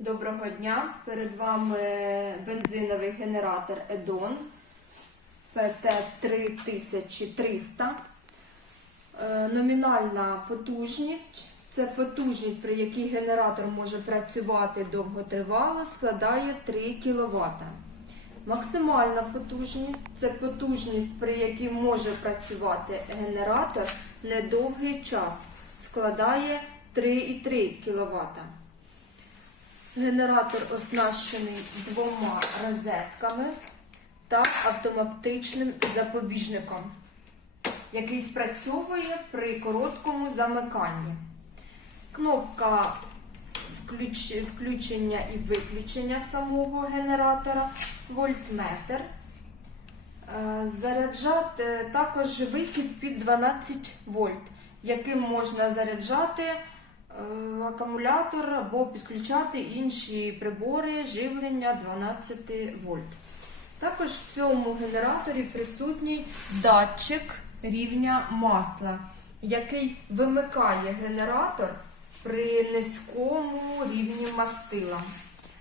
Доброго дня! Перед вами бензиновий генератор Едон ПТ3300. Е, Номінальна потужність. Це потужність, при якій генератор може працювати довготривало, складає 3 кВт. Максимальна потужність це потужність, при якій може працювати генератор недовгий час, складає 3,3 кВт. Генератор оснащений двома розетками та автоматичним запобіжником, який спрацьовує при короткому замиканні. Кнопка включ- включення і виключення самого генератора, вольтметр. Е, Заряджати також вихід під 12 вольт, яким можна заряджати акумулятор або підключати інші прибори живлення 12 вольт. Також в цьому генераторі присутній датчик рівня масла, який вимикає генератор при низькому рівні мастила.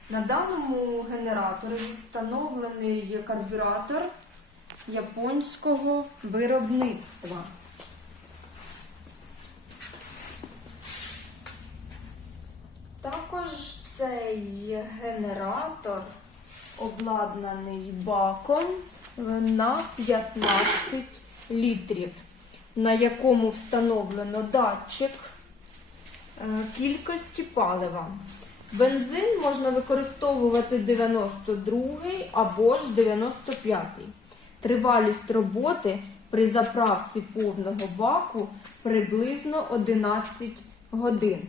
На даному генераторі встановлений карбюратор японського виробництва. Також цей генератор обладнаний баком на 15 літрів, на якому встановлено датчик е, кількості палива. Бензин можна використовувати 92 або ж 95. Тривалість роботи при заправці повного баку приблизно 11 годин.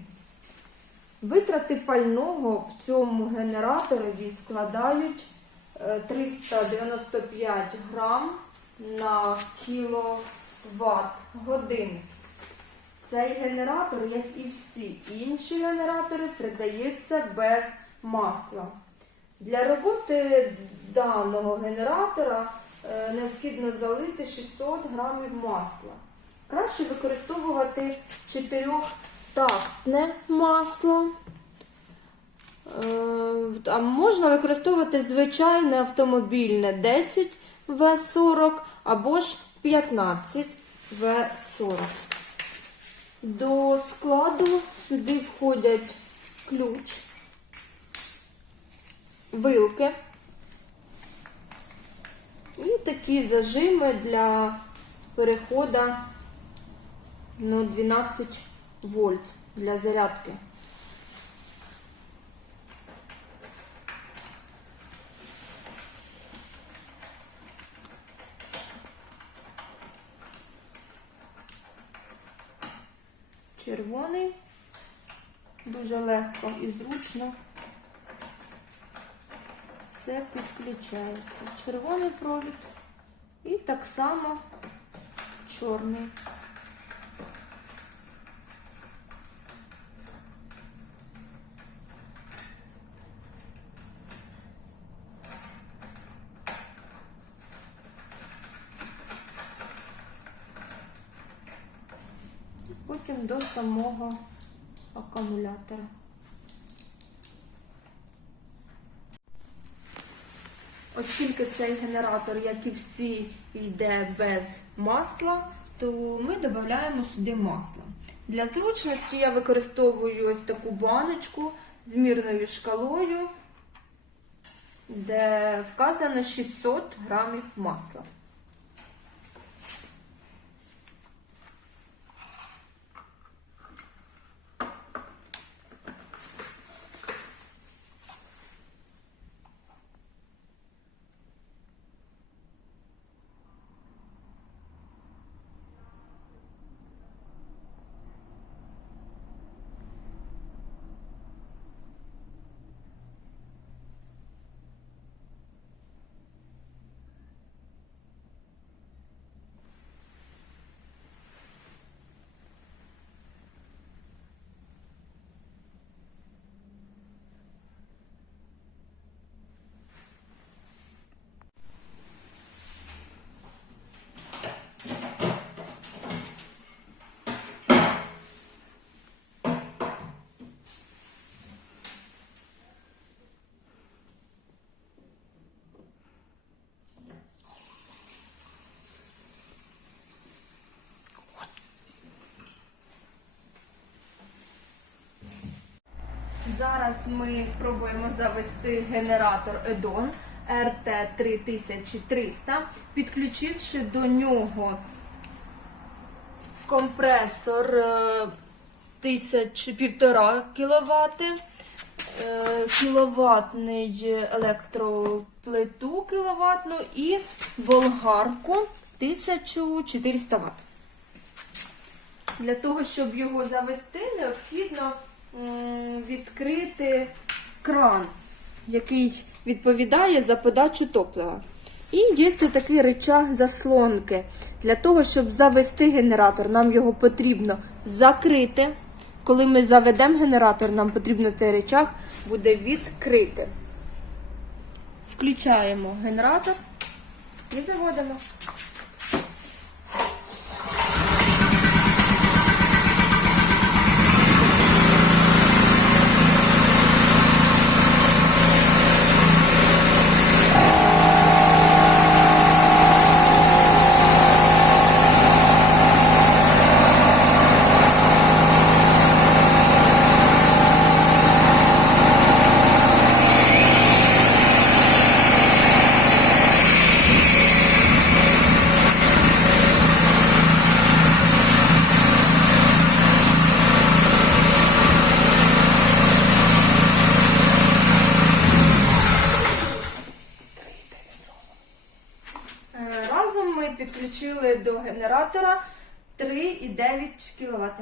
Витрати пального в цьому генераторі складають е, 395 грам на кіловат годин. Цей генератор, як і всі інші генератори, придається без масла. Для роботи даного генератора е, необхідно залити 600 грамів масла. Краще використовувати чотирьохтактне масло. Е, А можна використовувати звичайне автомобільне 10 В40 або ж 15 В40. До складу сюди входять ключ, вилки і такі зажими для переходу на 12 вольт для зарядки. Червоний, дуже легко і зручно. Все підключається. Червоний провід і так само чорний. Потім до самого акумулятора. Оскільки цей генератор, як і всі, йде без масла, то ми додаємо сюди масло. Для зручності я використовую ось таку баночку з мірною шкалою, де вказано 600 грамів масла. Зараз ми спробуємо завести генератор Edon RT3300, підключивши до нього компресор е, 1000 кВт, кіловатний електроплиту кіловатну і болгарку 1400 Вт. Для того, щоб його завести, необхідно відкрити кран, який відповідає за подачу топлива. І є такий речах заслонки. Для того, щоб завести генератор, нам його потрібно закрити. Коли ми заведемо генератор, нам потрібно цей речах буде відкрити. Включаємо генератор і заводимо. Підключили до генератора 3,9 кВт.